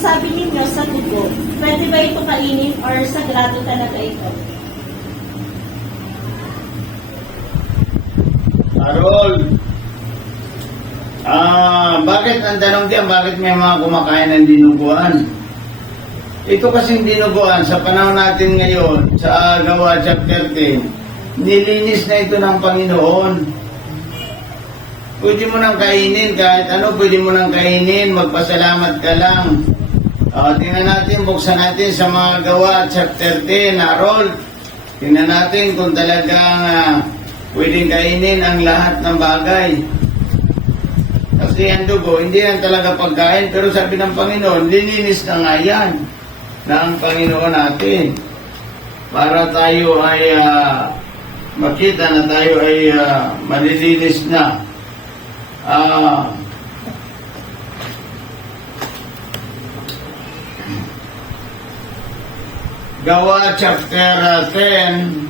sabi ninyo sa dugo, pwede ba ito kainin or sagrado talaga ito? Harold, bakit ang tanong diyan, bakit may mga kumakain ng dinuguan? Ito kasing dinuguan sa panahon natin ngayon, sa Gawa chapter 10, nilinis na ito ng Panginoon. Pwede mo nang kainin, kahit ano, pwede mo nang kainin, magpasalamat ka lang. Tingnan natin, buksan natin sa mga Gawa chapter 10, Harold. Tingnan natin kung talagang pwedeng kainin ang lahat ng bagay. Kasi ang dugo, hindi yan talaga pagkain, pero sabi ng Panginoon, lininis na nga yan ng Panginoon natin. Para tayo ay makita na tayo ay malilinis na. Gawa chapter 10,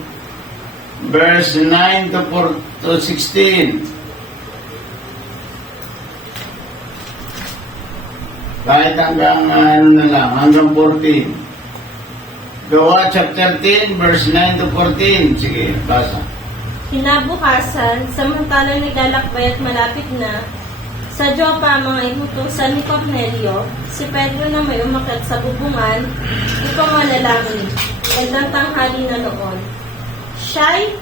verse 9 to 16. Kahit hanggang hanggang 14. Gawa chapter 10, verse 9 to 14. Sige, basa. Kinabukasan, samantalang naglalakbay at malapit na, sa Jopa mga inutusan ni Cornelio, si Pedro na may umakyat sa bubungan upang manalangin. Gandang tanghali na noon. Siya'y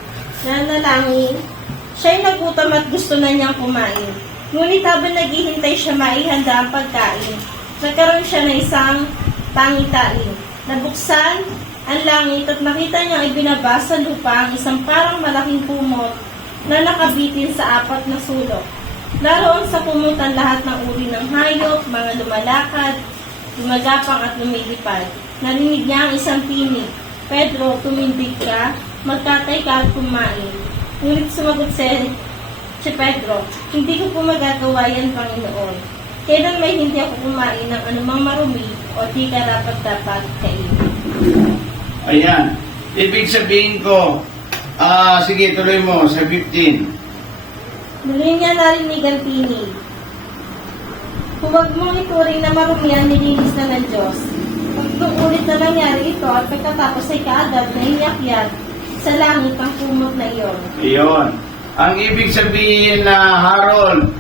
nagutom at gusto na niyang kumain. Ngunit habang naghihintay siya maihanda ang pagkain, nagkaroon siya ng isang tangi-tain. Nabuksan ang langit at nakita niyang ibinaba sa lupa ang isang parang malaking kumot na nakabitin sa 4 na sulok. Naroon sa kumutan lahat ng uri ng hayop, mga lumalakad, lumagapang at lumilipad. Narinig niya ang isang tinig, "Pedro, tumindig ka, magkatay ka at kumain." Ngunit sumagot si Pedro, "Hindi ko po magagawa yan, Panginoon. Kailan may hindi ako kumain ng anumang marumi o di karapat-dapat kainin." Ayan. Ibig sabihin ko, sige, tuloy mo sa 15. Muli niya narinig ang tinig, "Huwag mong ituring na marumi ang nilinis na ng Diyos." Pagkong ulit na nangyari ito at pagkatapos ay kaagad na inakyat sa langit ang kumot na iyon. Iyon. Ang ibig sabihin na Harold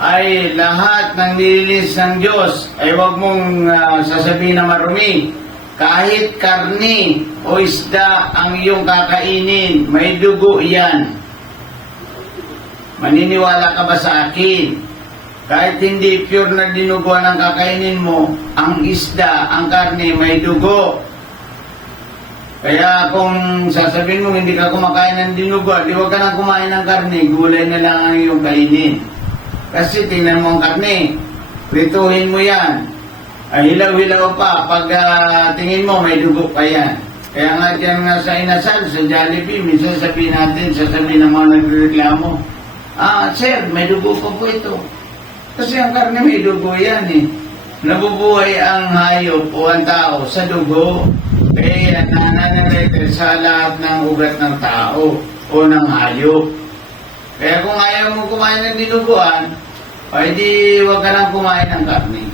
ay lahat ng nilinis ng Diyos ay huwag mong sasabihin na marumi. Kahit karni o isda ang iyong kakainin, may dugo yan. Maniniwala ka ba sa akin? Kahit hindi pure na dinuguan ang kakainin mo, ang isda, ang karni, may dugo. Kaya kung sasabihin mo hindi ka kumakain ng dinuguan, di huwag ka nang kumain ng karne, gulay na lang ang iyong kainin. Kasi tingnan mo ang karne, prituhin mo yan. Hilaw-hilaw pa, pag tingin mo may dugo pa yan. Kaya nga dyan nga sa inasal, sa Jollibee, minsan sasabihin ng mga nagreklamo, "Sir, may dugo pa po ito." Kasi ang karne may dugo yan eh. Nabubuhay ang hayop o ang tao sa dugo. Kaya nananaliter sa lahat ng ugat ng tao o ng hayop. Kaya kung ayaw mo kumain ng dinuguan, ay di huwag ka nang kumain ng karne.